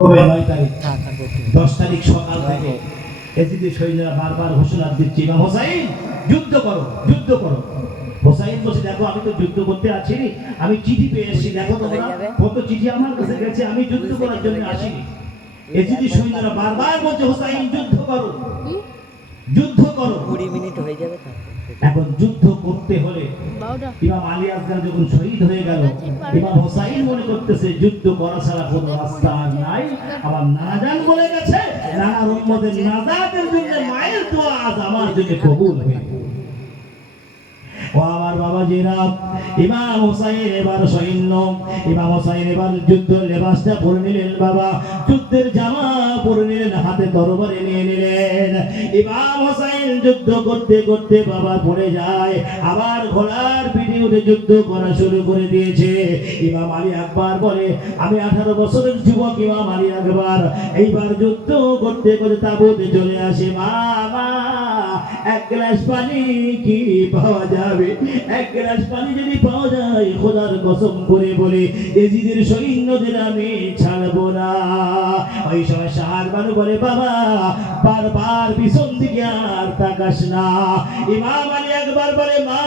9 তারিখ 10 তারিখ সকাল থেকে এজিদের সৈন্যরা বারবার ঘোষণা দিচ্ছে, ইমাম হোসাইন যুদ্ধ করো, যুদ্ধ করো। হোসাইন বলছে, দেখো আমি তো যুদ্ধ করতে আসিনি, আমি চিঠি পেয়ে এসেছি, দেখো তোমরা কত চিঠি আমার কাছে গেছে, আমি যুদ্ধ করার জন্য আসিনি। এজিদের সৈন্যরা বারবার বলছে, হোসাইন যুদ্ধ করো, যুদ্ধ করো। 20 মিনিট হয়ে যাবে। এখন যুদ্ধ করতে হলে ইমাম আলী আসগার যখন শহীদ হয়ে গেল, ইমাম হোসাইন মনে করতেছে যুদ্ধ করা ছাড়া কোনো রাস্তা আর নাই। আমার নাজান বলে গেছে, নানার উম্মতের নাজাতের জন্য মায়ের দোয়া আজ আমার জন্য কবুল হয়ে গেল। ও আমার বাবাজিরা, ইমাম হোসাইন এবার সৈন্য, ইমাম হোসাইন এবার যুদ্ধ লেবাসটা পরে নিলেন, বাবা যুদ্ধের জামা পরে নিলেন, হাতে তরবারি নিয়ে নিলেন। ইমাম হোসাইন যুদ্ধ করতে করতে বাবা পড়ে যায়, আবার ঘোড়ার পিঠে উঠে যুদ্ধ করা শুরু করে দিয়েছে। ইমাম আলী আকবর বলে, আমি 18 বছরের যুবক ইমাম আলী আকবর, এইবার যুদ্ধ করতে করতে তাঁবুতে চলে আসে। মা এক গ্লাস পানি কি পাওয়া যাবে? এক গ্লাস পানি যদি পাওয়া যায়, খোদার কসম করে বলে এজিদের সৈন্যদের আমি ছাড়বো না। ওই সময় সাহারবানু বলে, বাবা বারবার পিছন দিকে আর তাকাস না। ইমাম আলী একবার বলে, মা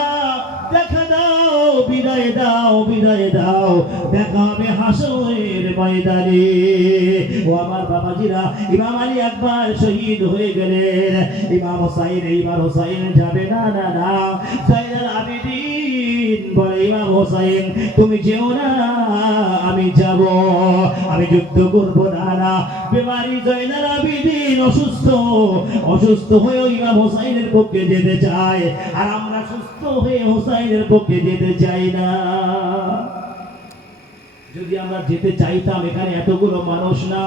দেখা দাও, বিদায় দাও, বিদায় দাও, দেখা হবে হাসরের ময়দানে। ও আমার বাবাজিরা, ইমাম আলী একবার শহীদ হয়ে গেলেন। ইমাম হোসাইন এইবার হোসাইন যাবে না, না না, জাইনুল আবেদিন বলে, ইমাম হোসাইন তুমি যেও না, আমি যাব, আমি যুদ্ধ করব না। না, বেমারি জাইনুল আবেদিন অসুস্থ, অসুস্থ হয়ে ইমাম হোসাইনের পক্ষে যেতে চায়, আর আমরা সুস্থ হয়ে হোসাইনের পক্ষে যেতে চাই না। যদি আমরা যেতে চাইতাম, এখানে এতগুলো মানুষ না,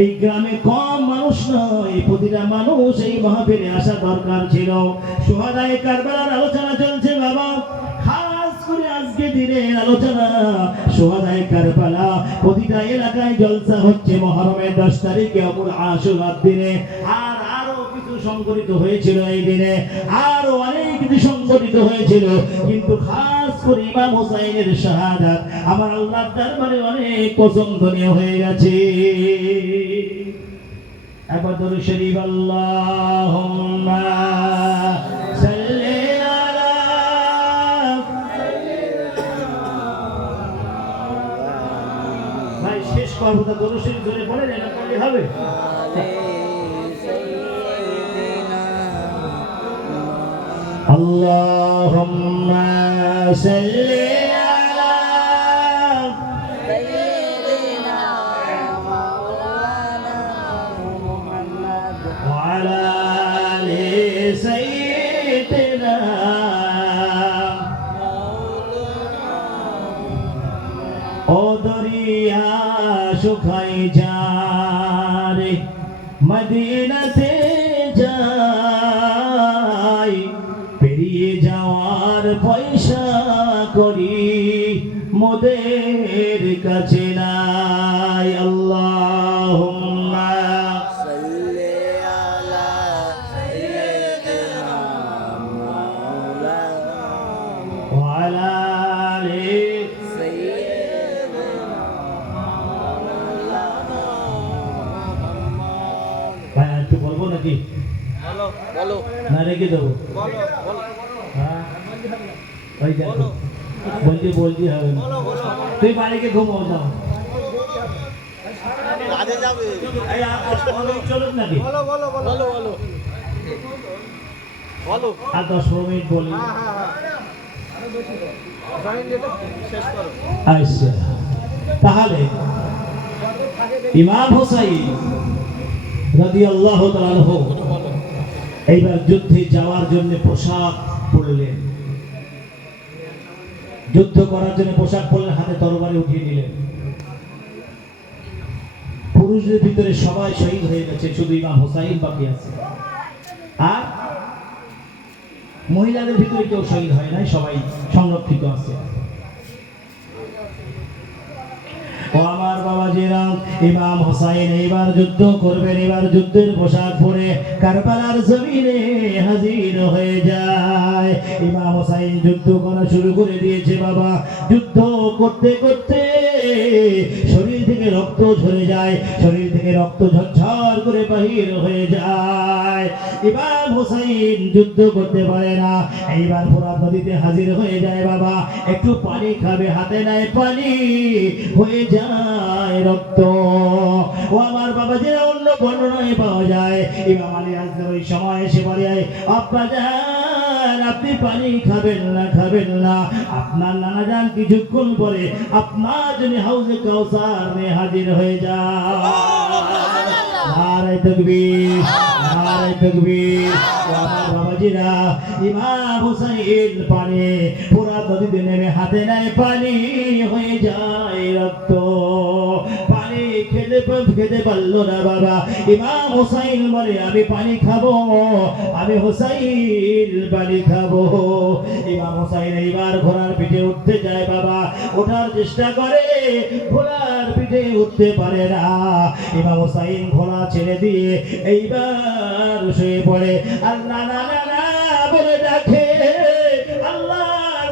এই গ্রামে কম মানুষ নয়, প্রতিটা মানুষ এই মাহফিলে আসা দরকার ছিল। সুহাদায়ে কারবালার আলোচনা চলছে বাবা, খাস করে আজকে দিনের আলোচনা সুহাদায়ে কারবালা। প্রতিটা এলাকায় জলসা হচ্ছে মুহররমের 10 তারিখে, অপর আশুরার দিনে, আর আরো কিছু সংগঠিত হয়েছিল এই দিনে, আরো অনেক কিছু সংগঠিত হয়েছিল, কিন্তু খাস করে ইমাম হোসাইনের শাহাদাত আমার আল্লাহর দরবারে অনেক পছন্দনীয় হয়ে গেছে। একবার দরুদ শরীফ, আল্লাহুম্মা সাল্লি আলা, ভাই শেষ করব তো, দরুদ শরীফ ধরে পড়ে না, পড়লে হবে। আল্লাহুম্মা সাল্লি ও দরিয়া শুকাই যায়, মদিনাতে যাই, পেরিয়ে যাওয়ার পয়সা করি মোদের কাছে নাই। আল্লাহুম্মা সাল্লি আলা সাইয়্যিদিনা মাওলানা ওয়া আলা আলি সাইয়্যিদিনা মাওলানা মুহাম্মদ। ভাই একটু বলবো নাকি? বলো বলো, না রেখে দেবো, বলো বলো। হ্যাঁ ওই দেখো, বলতে বলতে হবে না, তুই বাড়িকে ঘুমো, যাও কাজে যাবে। এই চলুক নাকি? বলো বলো বলো বলো বলো, আর 10 মিনিট বলি। আচ্ছা, তাহলে ইমাম হোসাইন রাদিয়াল্লাহু তাআলা আনহু এইবার যুদ্ধে যাওয়ার জন্য পোশাক পরলেন, যুদ্ধ করার জন্য পোশাক পরলেন, হাতে তরবারি উঠিয়ে নিলেন। পুরুষদের ভিতরে সবাই শহীদ হয়ে গেছে, শুধু ইমাম হোসাইন বাকি আছে। আর মহিলাদের ভিতরে কেউ শহীদ হয় নাই, সবাই সংরক্ষিত আছে। ও আমার বাবাজিরা, ইমাম হোসাইন এইবার যুদ্ধ করবেন, এবার যুদ্ধের পোশাক পরে কারবালার জমিনে হাজির হয়ে যায়। ইমাম হোসাইন যুদ্ধ করা শুরু করে দিয়েছে বাবা। যুদ্ধ করতে করতে শরীর থেকে রক্ত ঝরে যায়, শরীর থেকে রক্ত ঝরঝর করে বাহির হয়ে যায়। ইমাম হুসাইন যুদ্ধ করতে পারে না, এইবার ফোরাত নদীতে হাজির হয়ে যায়। বাবা একটু পানি খাবে, হাতে নেয় পানি, হয়ে যায় রক্ত। ও আমার বাবা, যে অন্য বর্ণনায় পাওয়া যায় ইমাম আলী আসগর ওই সময় এসে বলে, আব্বা জান আপনি পানি খাবেন না, খাবেন না, আপনার নানা জান কিছুক্ষণ পরে আপনার জন্য হাউজে কাউসার নিয়ে হাজির হয়ে যায়। নারে তাকবীর, নারে তাকবীর। আমার বাবাজিরা, ইমাম হুসাইন পানি ফোরাত নদীতে নেমে হাতে নেয় পানি, হয়ে যায় রক্ত। পানি খেতে পারলো না বাবা। ইমাম হুসাইন বলে, আমি পানি খাবো, আমি হুসাইন পানি খাবো। ইমাম হুসাইন এইবার ঘোড়ার পিঠে উঠতে যায় বাবা, ওঠার চেষ্টা করে, ঘোড়ার পিঠে উঠতে পারে না। ইমাম হুসাইন ঘোড়া ছেড়ে দিয়ে এইবার শুয়ে পড়ে, আল্লাহ না না না বলে ডাকে। আল্লাহ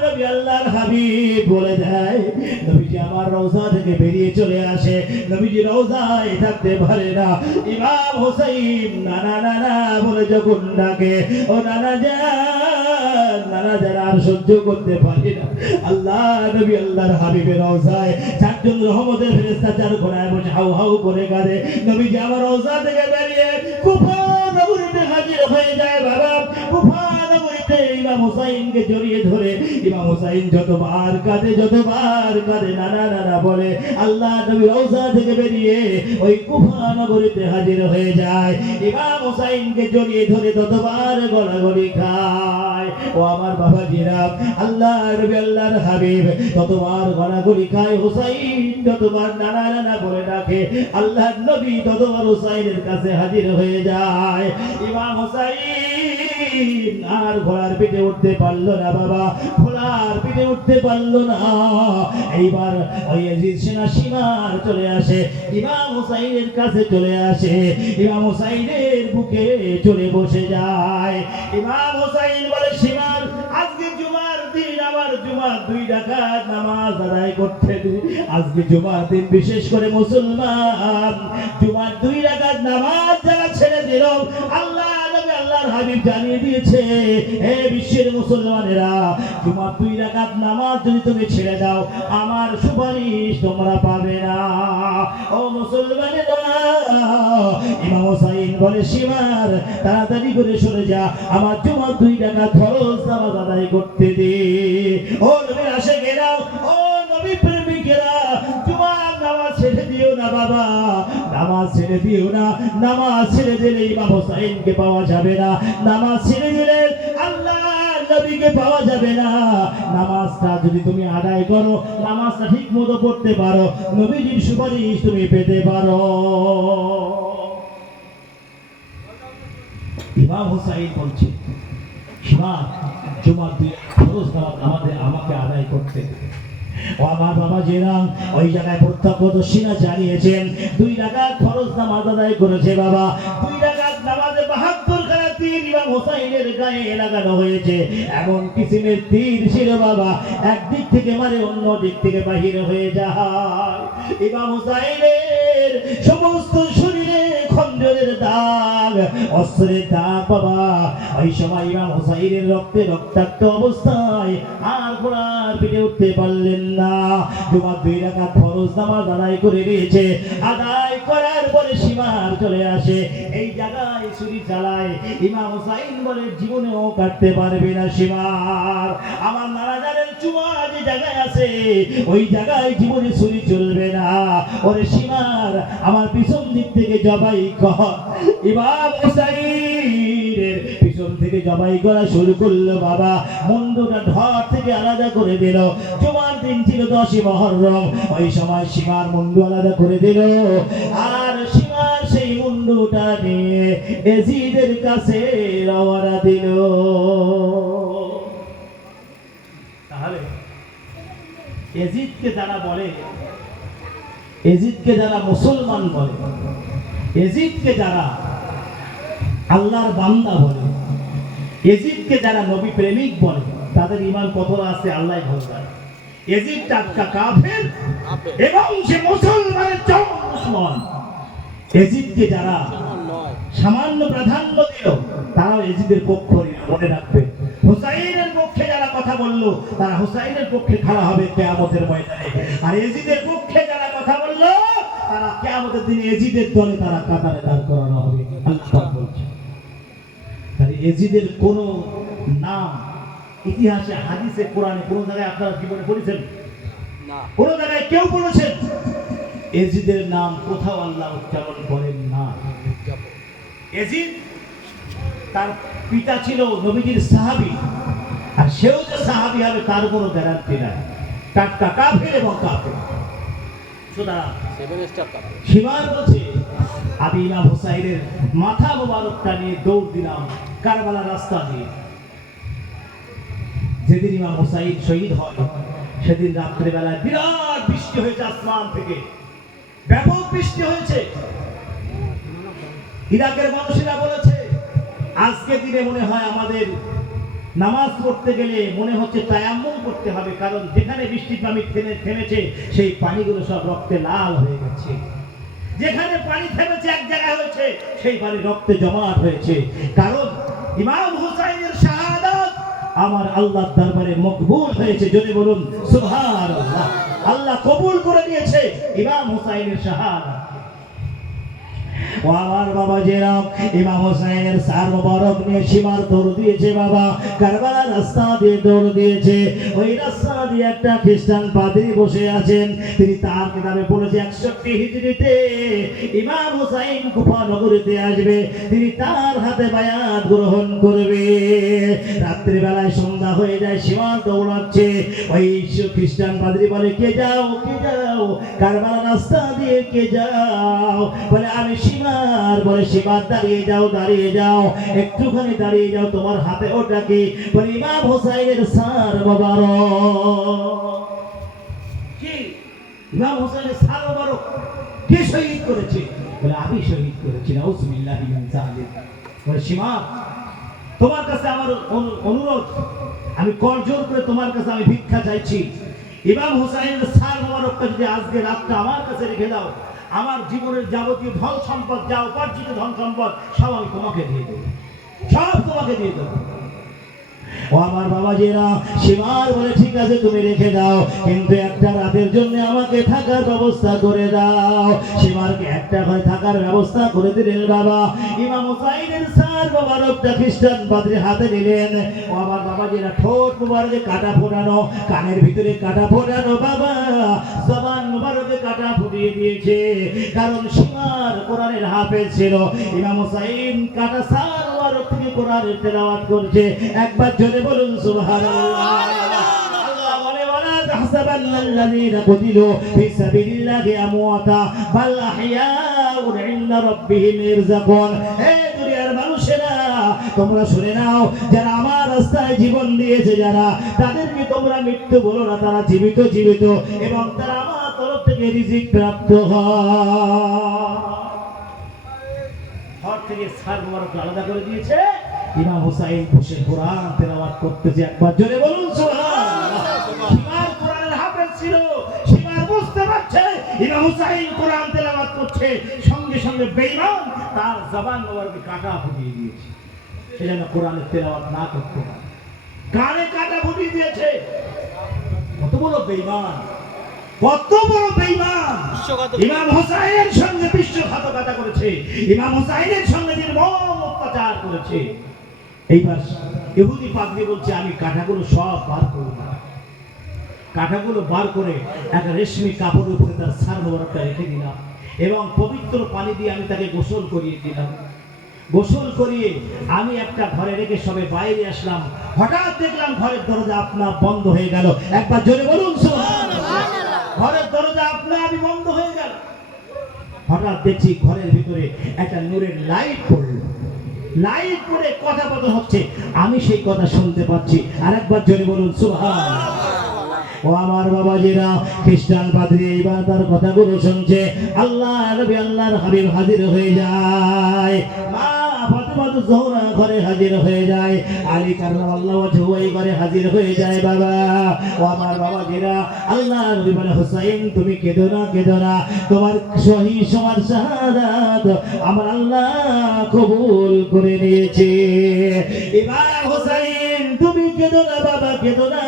নবী আল্লাহর হাবিব বলে দেয়, নবীজি আমার রওজা থেকে বেরিয়ে চলে আসে, নবীজি রওজায় থাকতে পারে না। ইমাম হুসাইন নানা নানা বলে যখন ডাকে, ও নানা জান, নানা জান আর সহ্য করতে পারি না। আল্লাহ নবী আল্লাহর হাবিবের রওজায় চারজন রহমতের ফেরেশতা চার ঘোড়ায় বসে হাউ হাউ করে কাঁদে। নবীজি আমার রওজা থেকে বেরিয়ে কুফা নগরীতে হাজির হয়ে যায় বাবা। কুফা নগরীতে ইমাম হুসাইনকে জড়িয়ে ধরে ইমাম হুসাইন যতবার কাঁদে, যতবার কাঁদে, নানা নানা বলে। আল্লাহ নবী রওজা থেকে বেরিয়ে ওই কুফা নগরীতে হাজির হয়ে যায়। ইমাম হুসাইনকে জড়িয়ে ধরে ততবার গলাগলি খায়। ও আমার বাবাজিরা, আল্লাহ নবী আল্লাহর হাবিব ততবার গলাগলি খায়, হুসাইন যতবার নানা নানা বলে ডাকে, আল্লাহর নবী ততবার হুসাইনের কাছে হাজির হয়ে যায়। ইমাম হুসাইন আর ঘোড়ার পিঠে উঠতে পারলো না বাবা, ঘোড়ার পিঠে উঠতে পারলো না। এইবার ওই ইয়াজিদ সেনা সীমার চলে আসে, ইমাম হুসাইনের কাছে চলে আসে, ইমাম হুসাইনের বুকে চলে বসে যায়। ইমাম হুসাইন বলে, সীমার আজকে জুমার দিন, আমার জুমার 2 রাকাত নামাজ আদায় করতে দিন। আজকে জুমার দিন বিশেষ করে মুসলমান জুমার 2 রাকাত নামাজ যারা ছেড়ে দিল, আল্লাহ নবী আল্লাহর হাবিব জানিয়ে দিয়েছে, হে বিশ্বের মুসলমানেরা, জুমার 2 রাকাত নামাজ যদি তুমি ছেড়ে দাও, আমার সুপারিশ তোমরা পাবে না। ও মুসলমানেরা, ইমাম হুসাইন বলে, সীমার তাড়াতাড়ি করে সরে যা, আমার জুমার 2 রাকাত ফরজ নামাজ আদায় করতে দে। ও নবীর আশিকেরা, ও নবী প্রেমিকেরা, জুমার নামাজ ছেড়ে দিও না বাবা, নামাজ ছেড়ে দিও না। নামাজ ছেড়ে দিলে ইমাম হুসাইনকে পাওয়া যাবে না, নামাজ ছেড়ে দিলে আল্লাহ নবীকে পাওয়া যাবে না। নামাজটা যদি তুমি আদায় করো, নামাজটা ঠিক মতো পড়তে পারো, নবীজির সুপারিশ তুমি পেতে পারো। ইমাম হুসাইন বলছে, সীমা জুমার 2 ফরজ নামাজ আমাকে আদায় করতে। ও আমার বাবা জেরা, ওই জায়গায় প্রত্যক্ষদর্শীরা জানিয়েছেন 2 রাকাত ফরজ নামাজ আদায় করেছে বাবা। 2 রাকাত নামাজে 72 খানা তীর ইমাম হুসাইনের গায়ে লাগানো হয়েছে। এমন কিসিমের তীর ছিল বাবা, একদিক থেকে মারে অন্য দিক থেকে বাহির হয়ে যায়। ইমাম হুসাইনের সমস্ত শরীরে খঞ্জরের দাগ, অস্ত্রের দাগ বাবা। ওই সময় ইমাম হুসাইনের রক্তে রক্তাক্ত অবস্থায় আর ঘোড়ার পিঠে উঠতে পারলেন না। জুমার 2 রাকাত ফরজ নামাজ আদায় করে দিয়েছে। আদায় করার পরে সীমার চলে আসে, এই জায়গায় ছুরি চালায়। ইমাম হুসাইন বলে, জীবনেও কাটতে পারবে না সীমার, আমার নানা জানের চুমা যে জায়গায় আছে ওই জায়গায় জীবনে ছুরি চলবে না। ওরে সীমার, আমার পিছন দিক থেকে জবাই কর। ইমাম হুসাইনের পিছন থেকে জবাই করা শুরু করলো বাবা। মুন্ডুটা ধর থেকে আলাদা করে দিল। জুমার দিন ছিল 10ই মুহররম, ওই সময় সীমার মুন্ডু আলাদা করে দিল। আর সীমার সেই মুন্ডুটা নিয়ে ইয়াজিদের কাছে রওনা দিল। তাহলে ইয়াজিদকে যারা বলে, ইয়াজিদকে যারা মুসলমান বলে, ইয়াজিদকে যারা আল্লাহর বান্দা বলে, ইয়াজিদকে যারা নবী প্রেমিক বলে, তাদের ঈমান কতটা আছে আল্লাহই ভালো জানে। এজিদ টাটকা কাফের এবং সে মুসলমানের চরম দুশমন। এজিদকে যারা সামান্য প্রাধান্য দিল তারাও এজিদের পক্ষ নিল, মনে রাখবে। হুসাইনের পক্ষে যারা কথা বললো তারা হুসাইনের পক্ষে খাড়া হবে কিয়ামতের ময়দানে, আর এজিদের পক্ষে যারা কথা বললো তারা কিয়ামতের দিনে এজিদের দলে তারা কাতারে দাঁড় করানো হবে। আল্লাহ বলছে, তাহলে এজিদের কোন নাম ইতিহাসে, হাদিসে, কোরআনে কোন জায়গায় আপনারা জীবনে পড়েছেন? না। কোন জায়গায় কেউ পড়েছেন? এজিদের নাম কোথাও আল্লাহ উচ্চারণ করেন না। এজিদ তার পিতা ছিল নবীজির সাহাবী, আর সেও যে সাহাবী হবে তার কোনো গ্যারান্টি নাই। টাটকা কাফের এবং কাফের। সুতরাং সীমার বলছে, আমি ইমাম হুসাইনের মাথা মোবারকটা নিয়ে দৌড় দিলাম কারবালার রাস্তা দিয়ে। যেদিন ইমাম হুসাইন শহীদ হয় সেদিন রাত্রেবেলায় বিরাট বৃষ্টি হয়েছে, আসমান থেকে ব্যাপক বৃষ্টি হয়েছে। ইরাকের মানুষেরা বলেছে, আজকে দিনে মনে হয় আমাদের নামাজ পড়তে গেলে মনে হচ্ছে তায়াম্মুম করতে হবে, কারণ যেখানে বৃষ্টির পানি থেমেছে সেই পানিগুলো সব রক্তে লাল হয়ে গেছে। যেখানে পানি থেমেছে এক জায়গায় হয়েছে সেই পানি রক্তে জমাট হয়েছে, কারণ ইমাম হুসাইনের শাহাদাত আমার আল্লাহর দরবারে মকবুল হয়েছে। যদি বলুন সুবহানাল্লাহ, আল্লাহ কবুল করে নিয়েছে ইমাম হুসাইনের শাহাদাত। ও আমার বাবা জেরাম ইমাম হুসাইনের সার মোবারক নিয়ে সীমার দৌড় দিয়েছে বাবা, কারবালার রাস্তা দিয়ে দৌড় দিয়েছে। ওই রাস্তা দিয়ে একটা খ্রিস্টান পাদ্রী বসে আছেন, তিনি তার কিতাবে বলেছে 61 হিজরিতে ইমাম হুসাইন কুফা নগরীতে আসবে, তিনি তার হাতে বায়াত গ্রহণ করবে। রাত্রি বেলায় সন্ধ্যা হয়ে যায়, সীমার দৌড়াচ্ছে। ওই খ্রিস্টান পাদ্রী বলে, কে যাও কে যাও, কারবালার রাস্তা দিয়ে কে যাও? বলে আমি সীমার। বলে সীমার, দাঁড়িয়ে যাও দাঁড়িয়ে যাও, একটুখানি দাঁড়িয়ে যাও, তোমার হাতে ওটা কি? বলে ইমাম হুসাইনের সার মোবারক। কি ইমাম হুসাইনের সার মোবারক কে শহীদ করেছে? বলে আমি শহীদ করেছি। নাউজুবিল্লাহ মিন যালিক। বলে সীমা, তোমার কাছে আমার অনুরোধ, আমি করজোর করে তোমার কাছে আমি ভিক্ষা চাইছি, ইমাম হুসাইনের সার মোবারকটা যদি আজকে রাতটা আমার কাছে রেখে দাও, আমার জীবনের যাবতীয় ধন সম্পদ, যা উপার্জিত ধন সম্পদ সব আমি তোমাকে দিয়ে দেবো, সব তোমাকে দিয়ে দেবো। ও আমার বাবাজিরা, সীমার বলে ঠিক আছে তুমি রেখে দাও, কিন্তু একটা রাতের জন্য আমাকে থাকার ব্যবস্থা করে দাও। সীমারকে একটা ঘরে থাকার ব্যবস্থা করে দিলেন বাবা। ইমাম হুসাইনের সার মোবারকটা খ্রিস্টান পাদ্রী হাতে নিলেন। ও আমার বাবাজিরা, ঠোঁট মোবারকে কাটা ফোটানো, কানের ভিতরে কাটা ফোটানো বাবা, জবান মোবারকে কাটা ফুটিয়ে দিয়েছে, কারণ সীমার কোরআনের হাফেজ ছিল। ইমাম হুসাইন কাটা সার মোবারক থেকে কোরআনের তেলাওয়াত করছে। একবার জোরে বলুন সুবহানাল্লাহ। আল্লাহ বলে, ওয়ালা তাহসাবান্নাল্লাযীনা কুতিলু ফি সাবিলিল্লাহি আমওয়াতা বাল আহইয়াউন ইনদা রাব্বিহিম ইরযাকুন। হে দুনিয়ার মানুষেরা, তোমরা শুনে নাও, যারা আমার রাস্তায় জীবন দিয়েছে যারা, তাদেরকে তোমরা মৃত্যু বলো না, তারা জীবিত জীবিত, এবং তারা আমার তরফ থেকে রিজিক প্রাপ্ত হয়। ঘর থেকে সার মোবারক আলাদা করে দিয়েছে। ইমাম হুসাইন বসে কোরআন তেলাওয়াত করতেছে। একবার জোরে বলুন সুবহানাল্লাহ। সীমার কোরআনের হাফেজ ছিল, সীমার বুঝতে পারছে ইমাম হুসাইন কোরআন তেলাওয়াত করছে, সঙ্গে সঙ্গে বেঈমান তার জবান মোবারকে কাটা ফুটিয়ে দিয়েছে, সেজন্য কোরআনের তেলাওয়াত না করতে পারে, কানে কাটা ফুটিয়ে দিয়েছে। কত বড় বেঈমান, কত বড় বেঈমান! ইমাম হুসাইনের সঙ্গে বিশ্বাসঘাতকতা করেছে, ইমাম হুসাইনের সঙ্গে নির্মম অত্যাচার করেছে। এইবার ইহুদি পাদ্রী বলছে, আমি কাঁটাগুলো সব বার করব। কাঁটাগুলো বার করে একটা রেশমি কাপড়ের উপরে তার সার মোবারকটা রেখে দিলাম, এবং পবিত্র পানি দিয়ে আমি তাকে গোসল করিয়ে দিলাম। গোসল করিয়ে আমি একটা ঘরে রেখে সবে বাইরে আসলাম। হঠাৎ দেখলাম ঘরের দরজা আপনা বন্ধ হয়ে গেল। একবার জোরে বলুন সুবহানাল্লাহ। ঘরের দরজা আপনা আমি বন্ধ হয়ে গেল। হঠাৎ দেখছি ঘরের ভিতরে একটা নূরের লাইট পড়ল, লাইট পড়ে কথাবার্তা হচ্ছে, আমি সেই কথা শুনতে পাচ্ছি। আরেকবার জোরে বলুন সুবহানাল্লাহ। ও আমার বাবাজিরা, খ্রিস্টান পাদ্রী এইবার তার কথাগুলো শুনছে। আল্লাহ নবী আল্লাহর হাবিব হাজির হয়ে যায়। মা ফাতেমা জোহরা ঘরে হাজির হয়ে যায়, আলী কাররামাল্লাহু ওয়াজহু এই ঘরে হাজির হয়ে যায়। বাবা ও আমার বাবাজিরা, আল্লাহ নবী বলে হুসাইন তুমি কেঁদো না, কেঁদো না, তোমার শহীদ তোমার শাহাদাত আমার আল্লাহ কবুল করে নিয়েছে। ইমাম হুসাইন তুমি কেঁদো না বাবা, কেঁদো না।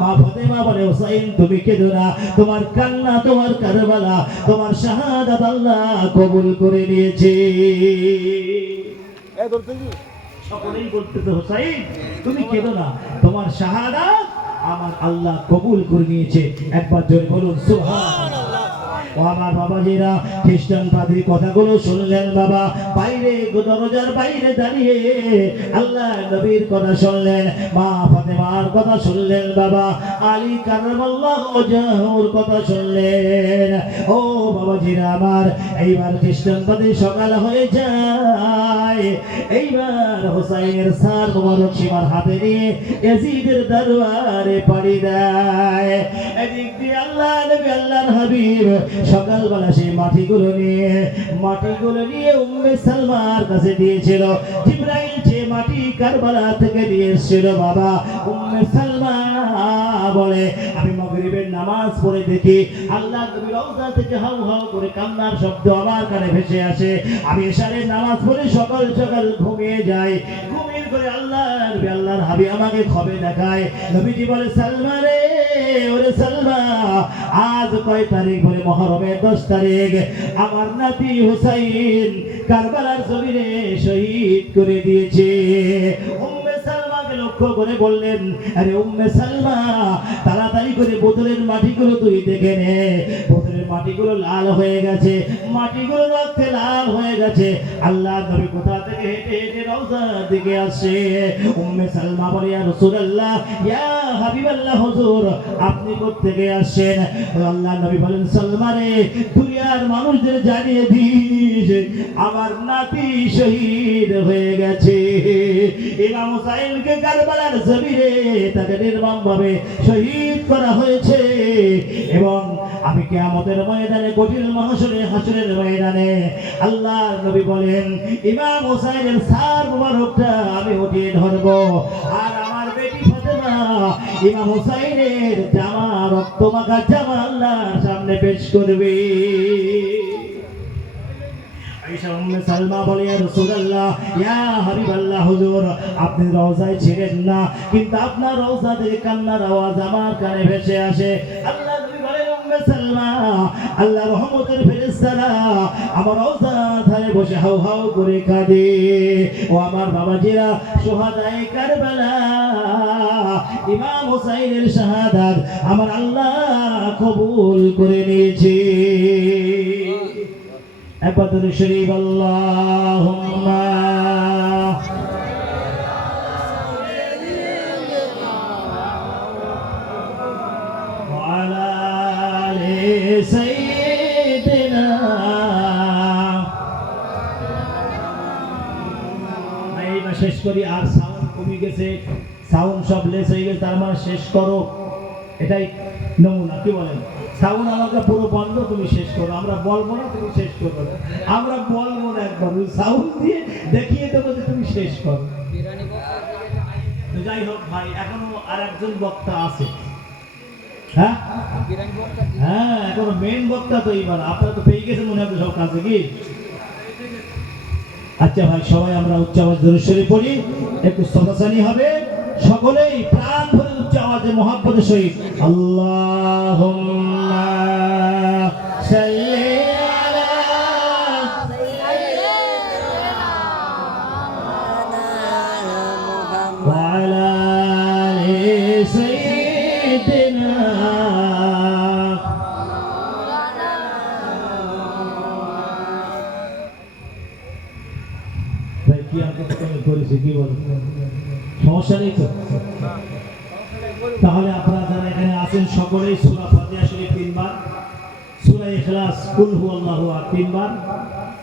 মা ফাতেমা বলে হুসাইন তুমি কেঁদো না, তোমার কান্না, তোমার কারবালা, তোমার শাহাদাত আল্লাহ কবুল করে নিয়েছে। সকলেই বলতেছে হুসাইন তুমি কেঁদো না, তোমার শাহাদাত আমার আল্লাহ কবুল করে নিয়েছে। একবার জোরে বলুন সুবহানাল্লাহ। ও আমার বাবাজিরা, খ্রিস্টান পাদ্রী কথাগুলো শুনলেন বাবা, বাইরে দরজার বাইরে দাঁড়িয়ে আল্লাহ নবীর কথা শুনলেন, মা ফাতেমার কথা শুনলেন বাবা, আলী কাররামাল্লাহু ওয়াজহুর কথা শুনলেন। ও বাবাজিরা আমার, এইবার খ্রিস্টান পাদ্রী সকাল হয়ে যায়। এইবার হুসাইনের সার মোবারক সীমার হাতে নিয়ে ইয়াজিদের দরবারে পাড়ি দেয়। এদিক দিয়ে আল্লাহ নবী আল্লাহর হাবিব সকালবেলা সেই মাটিগুলো নিয়ে উম্মে সালমার কাছে দিয়েছিল। জিবরাইল যে মাটি কারবালা থেকে নিয়ে এসেছিল বাবা, উম্মে সালমা বলে আমি মাগরিবের নামাজ পড়ে দেখি আল্লাহ নবীর রওজা থেকে হাউ হাউ করে কান্নার শব্দ আমার কানে ভেসে আসে। আমি এশারের নামাজ পড়ে সকাল সকাল ঘুমিয়ে যাই। ঘুমিয়ে করে আল্লাহর হাবিব আমাকে খবর দেখায়। নবীজি বলে সালমা রে, ওরে সালমা, আজ কয় তারিখ? বলে মুহররমের 10 তারিখ। আমার নাতি হুসাইন কারবালার জমিনে শহীদ করে দিয়েছে। উম্মে সালমাকে লক্ষ্য করে বললেন, আরে উম্মে সালমা, তাড়াতাড়ি করে বোতলের মাটিগুলো তুই দেখে নে। বোতলের মাটিগুলো লাল হয়ে গেছে, মাটিগুলো রক্তে লাল হয়ে গেছে। আল্লাহ নবী কোথা থেকে হেঁটে হেঁটে রওজার দিকে আসে। উম্মে সালমা বলে ইয়া রাসূলুল্লাহ, ইয়া হাবিবাল্লাহ, হুজুর আপনি কোথা থেকে আসেন? আল্লাহ নবী বলেন সালমা রে, দুনিয়ার মানুষদের জানিয়ে দিস আমার নাতি শহীদ হয়ে গেছে। ইমাম হুসাইনকে কারবালার জমিনে তাকে নির্মমভাবে শহীদ করা হয়েছে। এবং আমি কিয়ামতের ময়দানে, কঠিন মহাশরে, হাসরের ময়দানে আল্লাহর নবী বলেন ইমাম হুসাইনের সার মুবারকটা আমি উঠিয়ে ধরব, আর আমার বেটি ফাতেমা ইমাম হুসাইনের জামা, রক্তমাখা জামা আল্লাহর সামনে পেশ করবে। আয়েশা উম্মে সালমা বলে ইয়া রাসূলুল্লাহ, ইয়া হাবিবাল্লাহ, হুজুর আপনি রওজায় ছিলেন না, কিন্তু আপনার রওজা থেকে কান্নার আওয়াজ আমার কানে ভেসে আসে। আল্লাহ নবী বলেন উম্মে সালমা, আল্লাহ রহমতের ফেরেশতারা আমার রওজার ধারে বসে হাউ হাউ করে কাঁদে। ও আমার বাবাজিরা, শুহাদায়ে কারবালা ইমাম হুসাইনের শাহাদাত আমার আল্লাহ কবুল করে নিয়েছে। একবার দরুদ শরীফ আল্লাহুম্মা ওয়া আলা আলি সাইয়্যিদিনা। এইবার শেষ করি, আর সাউন্ড কমে গেছে, সাউন্ড সব লেস হয়ে গেছে, তার মানে শেষ করো, এটাই নমুনা। কি বলেন? সাউন্ড আমাকে পুরো বন্ধ, তুমি শেষ করো, আমরা বলবো না তুমি শেষ করো, আমরা বলবো না, একবার সাউন্ড দিয়ে দেখিয়ে দেবো যে তুমি শেষ করো। যাই হোক ভাই, এখনো আর একজন বক্তা আছে। হ্যাঁ হ্যাঁ, এখনো মেন বক্তা তো এইবার আপনারা তো পেয়ে গেছেন মনে হয় সব কাছে কি। আচ্ছা ভাই, সবাই আমরা উচ্চ আওয়াজ দরুদ শরীফ পড়ি, একটু সদাসানি হবে, সকলেই প্রাণ ভরে উচ্চ আওয়াজে মুহাব্বতের সহিত আল্লাহুম্মা সাল্লি আলা ওয়া আলা আলি সাইয়্যিদিনা। ভাই কি আমাকে করেছে, কি বল, সমস্যা নেই তো? তাহলে আপনারা যারা এখানে আছেন সকলেই সূরা ফাতিহা শরীফ 3 বার, সূরা ইখলাস, কুল হুয়াল্লাহু আহাদ 3 বার,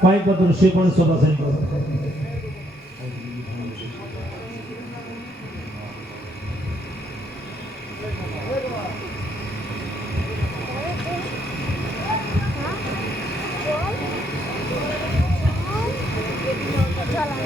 কয়েকবার দরুদ শরীফ পড়ে সবাই করুন। Jalan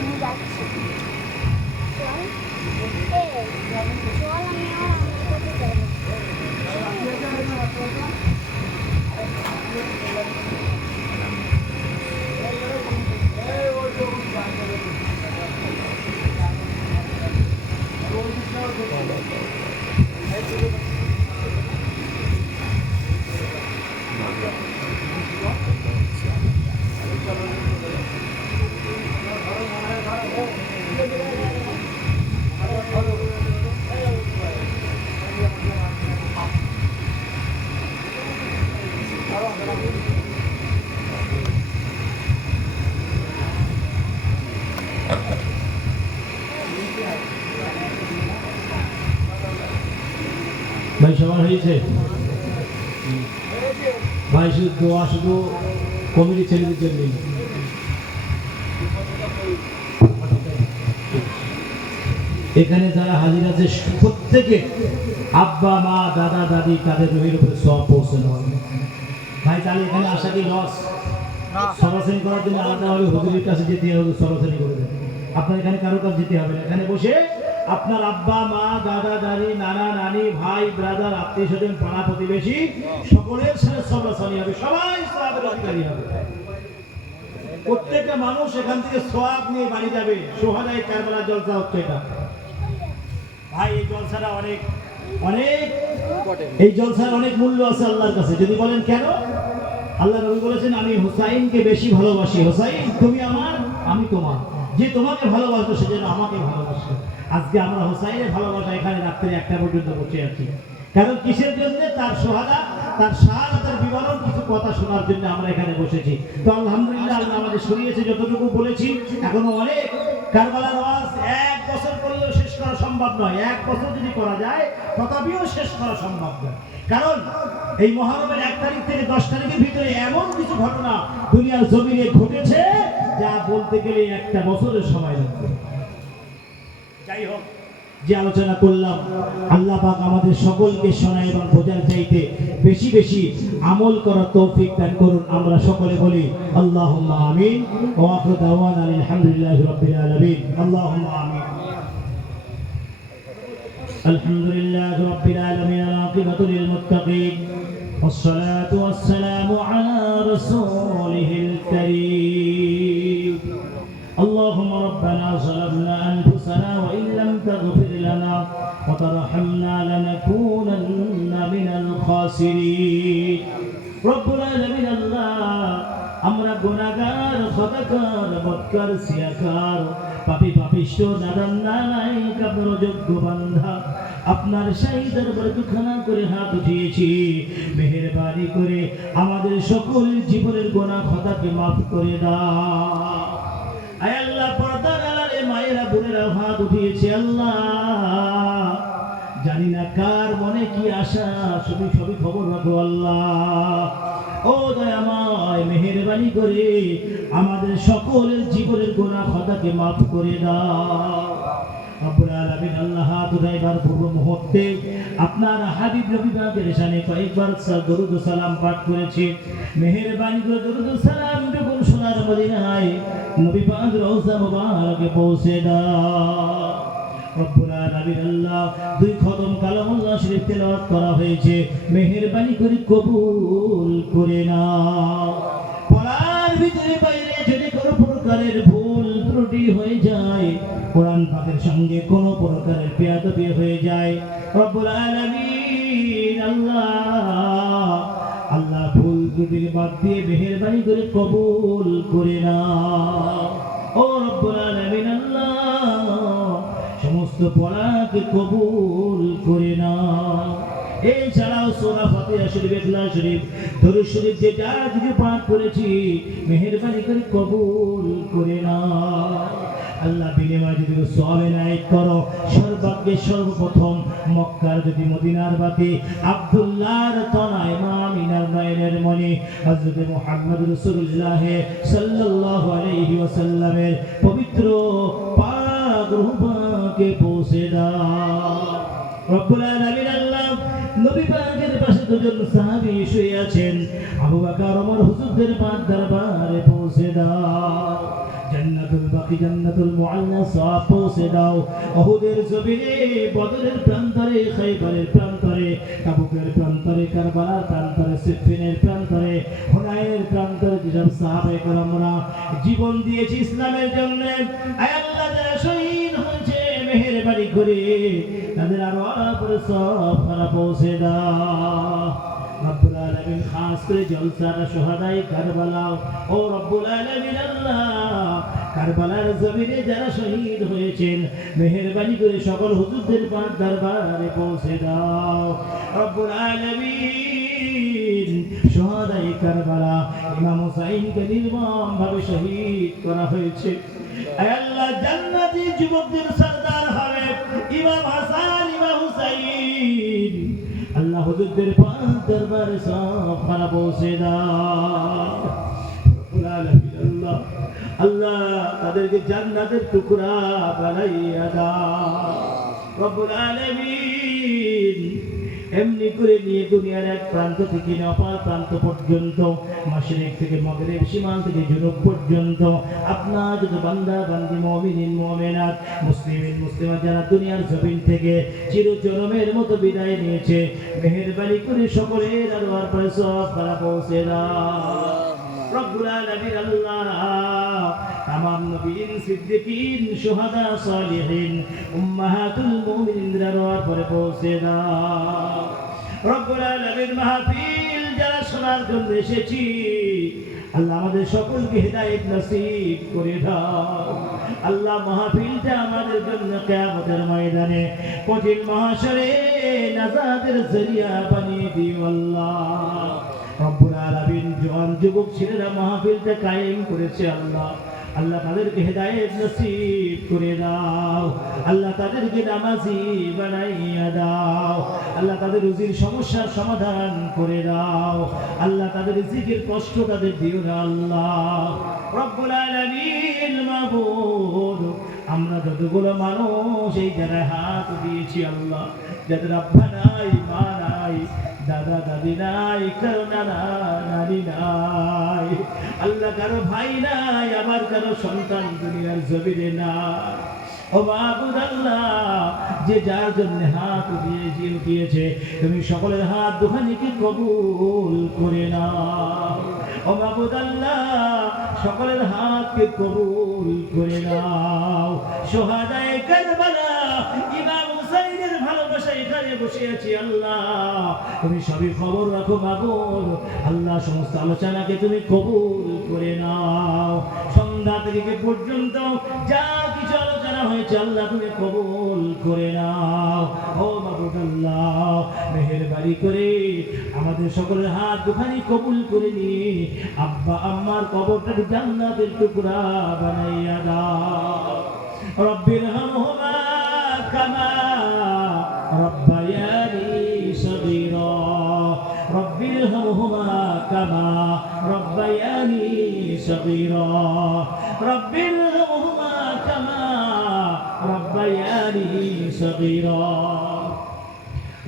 ভাই সবার হয়েছে ভাই, শুধু দোয়া শুধু কমিটি ছেলেদের জন্য। এখানে যারা হাজির আছে প্রত্যেকে আব্বা মা দাদা দাদি তাদের রুহের উপরে সব পৌঁছানো হবে ভাই। তাহলে এখানে আসা কি লস? সরাসরি করার জন্য আলাদাভাবে হুজুরের কাছে যেতে হবে, সরাসরি করে দেবে। আপনার এখানে কারো কাছে যেতে হবে না, এখানে বসে আপনার আব্বা মা দাদা দাদি নানা নানি ভাই ব্রাদার আত্মীয় স্বজন পাড়া প্রতিবেশী সকলের সাথে সরাসরি হবে, সবাই সওয়াবের অধিকারী হবে। প্রত্যেকটা মানুষ এখান থেকে সওয়াব নিয়ে বাড়ি যাবে। সোহাদাই কারবালার জলসা হচ্ছে এটা ভাই। এই জলসাটা অনেক অনেক এই জলসার অনেক মূল্য আছে আল্লাহর কাছে। যদি বলেন কেন, আল্লাহ নবী বলেছেন আমি হুসাইনকে বেশি ভালোবাসি। হুসাইন তুমি আমার, আমি তোমার। যে তোমাকে ভালোবাসতো সে যেন আমাকে ভালোবাসে। আজকে আমরা হুসাইনের ভালোবাসা এখানে রাত্রে 1টা পর্যন্ত বসে আছি। কারণ কিসের জন্য? তার শাহাদা, তার শাহাদাতের বিবরণ কিছু কথা শোনার জন্য আমরা এখানে বসেছি। তো আলহামদুলিল্লাহ আল্লাহ আমাদের শুনিয়েছে যতটুকু বলেছি। এখনো অনেক কারবালার ওয়াজ 1 বছর করলেও শেষ করা সম্ভব নয়। 1 বছর যদি করা যায় তথাপিও শেষ করা সম্ভব নয়। কারণ এই মহরমের 1 তারিখ থেকে 10 তারিখের ভিতরে এমন কিছু ঘটনা দুনিয়ার জমিনে ঘটেছে যা বলতে গেলে 1টা বছরের সময় লাগবে। যাই হোক, যে আলোচনা করলাম আল্লাহ পাক আমাদের সকলকে শোনায় এবং বোঝার চাইতে বেশি বেশি আমল করার তৌফিক দান করুন। আমরা সকলে বলি আল্লাহুম্মা আমিন ওয়া আখিরু দাওয়ানা আলহামদুলিল্লাহি রাব্বিল আলামিন। আল্লাহুম্মা আমিন। আলহামদুলিল্লাহি রাব্বিল আলামিন। আকিবাতুল লিল মুত্তাকিন والصلاة والسلام على رسوله الكريم. اللهم ربنا ظلمنا أنفسنا وإن لم تغفر لنا وترحمنا لنكونن من الخاسرين. رب العالمين الله আমরা গুনাহগার, খতাকার, বদকার, সিয়াকার, পাপী পাপিষ্ঠ, নাদান নালায়েক, আপনার যোগ্য বান্দা আপনার শাহী দরবারে দুখানা করে হাত উঠিয়েছি। মেহেরবানি করে আমাদের সকল জীবনের গুনাহ খতাকে মাফ করে দাও। আয় আল্লাহ, পর্দার আড়ালে মায়েরা বোনেরা হাত উঠিয়েছে। আল্লাহ জানি না কার মনে কি আশা, সবই খবর রাখো আল্লাহ। ও দয়াময়, মেহেরবানি করে আমাদের সকলের জীবনের গুনাহ খতাকে মাফ করে দাও। রব্বুল আলামিন আল্লাহ দুরাইবার পূর্ব মুহূর্তে আপনার হাবিব নবী পাকের শানে কয়েকবার দরুদ ও সালাম পাঠ করেছি। মেহেরবানি করে দরুদ ও সালাম যখন সোনার মদিনায় নবী পাক রওজা মুবারকে পৌঁছে দাও। রব্বুল আলামিন আল্লাহ 2 খতম কালামুল্লাহ শরীফ তেলাওয়াত করা হয়েছে, মেহেরবানি করে কবুল করে নাও। পড়ার ভিতরে বাইরে যদি কোনো প্রকারের ভুল ত্রুটি হয়ে যায়, কোরআন পাকের সঙ্গে কোনো প্রকারের বেয়াদবি হয়ে যায়, রব্বুল আলামিন আল্লাহ ভুল ত্রুটি বাদ দিয়ে মেহেরবানি করে কবুল করে নাও। ও রব্বুল আলামিন সমস্ত পড়াকে কবুল করে নাও। এছাড়াও সূরা ফাতিহা শরীফ, ইখলাস শরীফ, দরুদ শরীফ যে যা কিছু পাঠ করেছি মেহেরবানি করে কবুল করে নাও। আল্লাহ বিনিময় যদি সওয়াব এনায়েত করো। সর্বাগ্যে সর্বপ্রথম মক্কার যদি মদিনার বাতি আব্দুল্লাহর তনা ইমাম আমিনার নয়নের মণি হযরত মুহাম্মদ রাসূলুল্লাহ সাল্লাল্লাহু আলাইহি ওয়াসাল্লামের পবিত্র পাক রূহকে পৌঁছে দাও। রব্বুল আলামিন আল্লাহ নবী পাকের পাশে 2 জন সাহাবী শুয়ে আছেন, আবু বকর ওমর হুজুরদের পাক দরবারে পৌঁছে দাও। জান্নাতুল বাকি জান্নাতুল মুআল্লা সওয়াব পৌঁছে দাও। উহুদের জমিনে, বদরের প্রান্তরে, খাইবারের প্রান্তরে, তাবুকের প্রান্তরে, কারবালার প্রান্তরে, সিফিনের প্রান্তরে, হুনাইনের প্রান্তরে যেসব সাহাবায়ে কেরামরা জীবন দিয়েছে ইসলামের জন্য, আয় আল্লাহ যারা শহীদ হয়েছে মেহেরবানি করে তাদের আরো পরে সওয়াব পৌঁছে দাও। রব্বুল আলামিন খাস করে জলসাটা শুহাদায়ে কারবালা ও রব্বুল আলামিন আল্লাহ কারবালার জমিনে যারা শহীদ হয়েছেন মেহেরবানি করে সকল হুজুরদের পাক দরবারে পৌঁছে দাও। রব্বুল আলামিন শুহাদায়ে কারবালা ইমাম হুসাইনকে নির্মমভাবে শহীদ করা হয়েছে, আয় আল্লাহ জান্নাতি যুবকদের সরদার হবে ইমাম হাসান ইমাম হুসাইন, আল্লাহ হুজুরদের পাক দরবারে সব খানা পৌঁছে দাও। রব্বুল আলামিন আল্লাহ আল্লাহ তাদেরকে জান্নাতের টুকরা বানাইয়া দাও। রব্বুল আলামিন এমনি করে নিয়ে দুনিয়ার এক প্রান্ত থেকে অপর প্রান্ত পর্যন্ত, মাশরিক থেকে মাগরিব, সীমান্ত থেকে জুনুব পর্যন্ত আপনার যত বান্দা বান্দি মুমিনিন মুমিনাত মুসলিমিন মুসলিমাত যারা দুনিয়ার জমিন থেকে চিরজনমের মতো বিদায় নিয়েছে মেহেরবানি করে সকলের আরওয়ার পরে সব তারা পৌঁছে দাও। রব্বুল আলামিন আল্লাহ তামাম নবীন সিদ্দিকিন শুহাদা সালিহিন উম্মাহাতুল মুমিনিন আরওয়ার পরে পৌঁছে দাও। রব্বুল আলামিন মাহফিল যারা শোনার জন্য এসেছি আল্লাহ আমাদের সকলকে হেদায়েত নসিব করে দাও। আল্লাহ মাহফিলটা আমাদের জন্য কিয়ামতের ময়দানে কঠিন মাহশরে নাজাতের জরিয়া বানিয়ে দিও আল্লাহ। রব্বুল আলামিন জওয়ান যুবক ছেলেরা মাহফিলটা কায়েম করেছে আল্লাহ, আল্লাহ তাদেরকে হেদায়েত নসিব করে দাও। আল্লাহ তাদেরকে নামাজি বানাইয়া দাও। আল্লাহ তাদের রুজির সমস্যার সমাধান করে দাও। আল্লাহ তাদের রিজিকের কষ্ট তাদের দিও না আল্লাহ। রব্বুল আলামিন মাবুদ আমরা যতগুলো মানুষ এই জায়গায় হাত দিয়েছি আল্লাহ, যাদের আব্বা নাই মা নাই দাদা দাদি নাই কারো নানা নানি নাই আল্লাহ, কারো ভাই নাই আবার কারো সন্তান দুনিয়ার জমিনে নাই, ও মাবুদ আল্লাহ যে যার জন্য হাত দিয়েছে তুমি সকলের হাত দুখানিকে কবুল করে নাও। ও মাবুদ আল্লাহ সকলের হাতকে কবুল করে নাও। শুহাদায়ে কারবালা ইমাম হুসাইনের ভালোবাসা এখানে বসে আছি আল্লাহ, তুমি সবই খবর রাখো মাবুদ আল্লাহ। সমস্ত আলোচনাকে তুমি কবুল করে নাও। সন্ধ্যা থেকে পর্যন্ত যা কিছু আলোচনা হয়েছে আল্লাহ তুমি কবুল করে নাও। ও মাবুদ আল্লাহ মেহেরবানি করে আমাদের সকলের হাত দুখানি কবুল করে নিয়ে আব্বা আম্মার কবরটাকে জান্নাতের টুকরা বানাইয়া দাও। রব্বির হামহুমা কামা রব্বায়ানি সগীরা, রব্বির হামহুমা কামা রব্বায়ানি সগীরা, রব্বির হামহুমা কামা রব্বায়ানি সগীরা।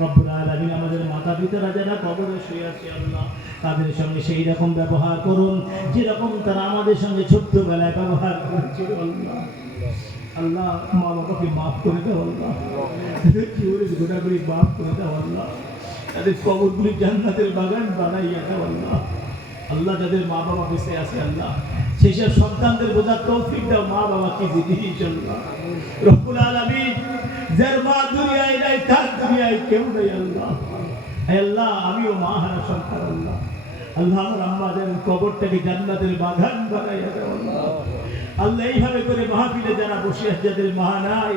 রব্বুল আলামিন আমাদের মাতা পিতারা যারা কবরে শুয়ে আছে আল্লাহ তাদের সঙ্গে সেই রকম ব্যবহার করুন যেরকম তারা আমাদের সঙ্গে ছোট্টবেলায় ব্যবহার করেছিল আল্লাহ। আল্লাহ মা বাবাকে মাফ করে দাও আল্লাহ, তাদের জীবনের গোটাগুলি মাফ করে দাও আল্লাহ, তাদের কবরগুলি জান্নাতের বাগান বানাইয়া দাও আল্লাহ। আল্লাহ যাদের মা বাবা বেঁচে আছে আল্লাহ সেই সব সন্তানদের বোঝার তৌফিক দাও, মা বাবাকে দিদিস আল্লাহ। রব্বুল আলামিন যার মা দুনিয়ায় নাই তার দুনিয়ায় কেউ নেই আল্লাহ। আল্লাহ আমিও মা হারা সন্তান আল্লাহ, আল্লাহ আমার আম্মাদের কবরটাকে জান্নাতের বাগান বানাইয়া দাও আল্লাহ। আল্লাহ এইভাবে করে মাহফিলে যারা বসে আছে যাদের মা নাই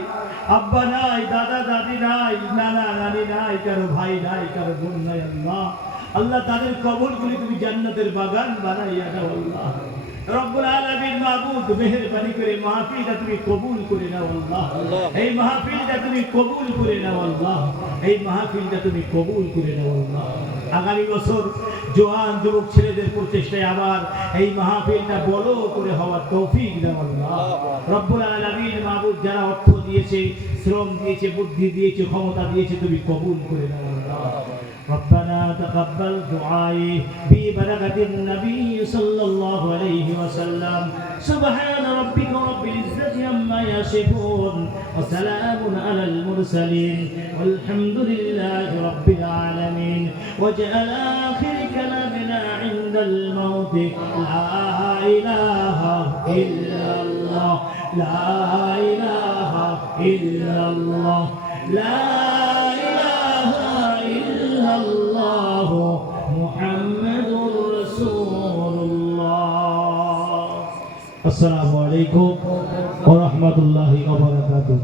আব্বা নাই দাদা দাদি নাই নানা নানি নাই কারো ভাই নাই কারো বোন নাই আল্লাহ, আল্লাহ তাদের কবরগুলি তুমি জান্নাতের বাগান বানাইয়া দাও আল্লাহ। রব্বুল আলামিন মাবুদ মেহেরবানি করে মাহফিলটা তুমি কবুল করে নাও আল্লাহ। এই মাহফিলটা তুমি কবুল করে নাও আল্লাহ, এই মাহফিলটা তুমি কবুল করে নাও আল্লাহ। আগামী বছর জওয়ান যুবক ছেলেদের প্রচেষ্টায় আবার এই মাহফিলটা বড় করে হওয়ার তৌফিক দাও আল্লাহ। রব্বুল আলামিন মাবুদ যারা অর্থ দিয়েছে শ্রম দিয়েছে বুদ্ধি দিয়েছে ক্ষমতা দিয়েছে তুমি কবুল করে নাও আল্লাহ। ربنا تقبل دعائي ببركة النبي صلى الله عليه وسلم سبحان ربك رب العزة عما يصفون وسلام على المرسلين والحمد لله رب العالمين وجعل آخر كلامنا عند الموت لا إله إلا الله لا إله إلا الله لا إله إلا الله محمد رسول الله السلام عليكم ورحمة الله وبركاته